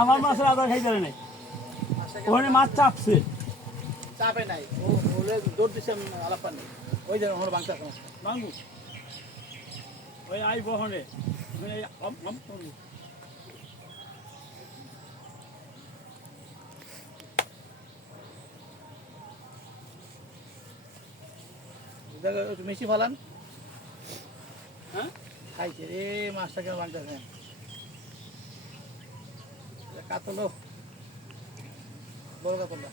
আমার মাছের আদার খাইতে পারে নাই ওখানে মাছ চাপছে। চাপে নাই। ও দৌড় দিছে আলাপ ওই যে ওর বাংলা মাঙ্গু ওই আই বহনে। ওখানে মিশি ফেলান। হ্যাঁ? খাইছে রে মাছটা কেন বাংলাদেশে কাতলো বড় কাতলা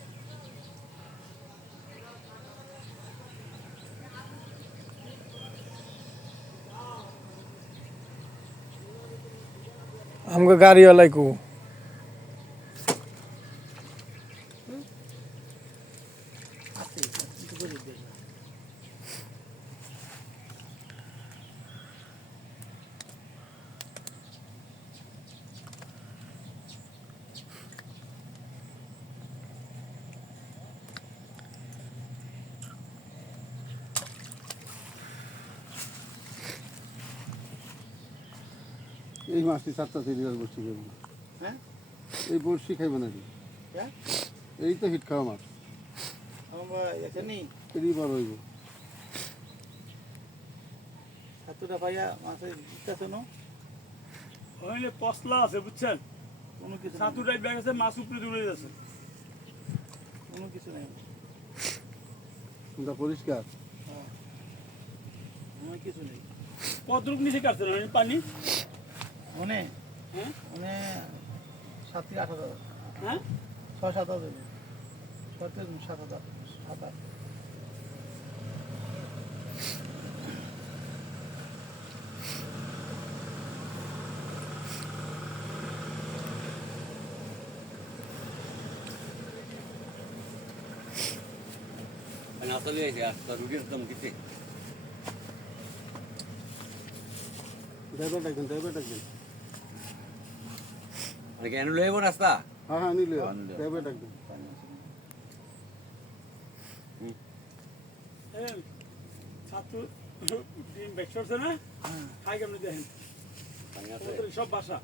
हमको गाड़ी वाला को আছে এই মাছটি চারটা সিরিয়াল বড়শি খাইব না। হ্যাঁ? এই বড়শি খাইব নাকি হ্যাঁ? এই তো হিট খাওয়া মাছ। এরই বড় হইব। ভাইয়া মাছের দিতেছে না? ওখানে পশলা আছে বুঝছেন? কোনো কিছু ব্যাগ আছে মাছ উপরে দূরে যাচ্ছে। কোনো কিছু নেই। পরিষ্কার? কোনো কিছু নেই। কতটুক নিচে কাটছে না পানি? মনে হ্যাঁ? মনে সাত থেকে আট হাজার হ্যাঁ? ছয় সাত হাজার। ছয় থেকে সাত হাজার। সাত আট। আসলে আজকে রুটির দাম দিতে ড্রাইভার ডাকবেন ড্রাইভার ডাকবেন মানে কেন লইব রাস্তা হ্যাঁ হ্যাঁ নিলে। ড্রাইভার ডাকবেন ছাত্র ডিম ব্যাগ না? খাই কেমনি দেখেন? পানি আছে। ওদের সব বাসা।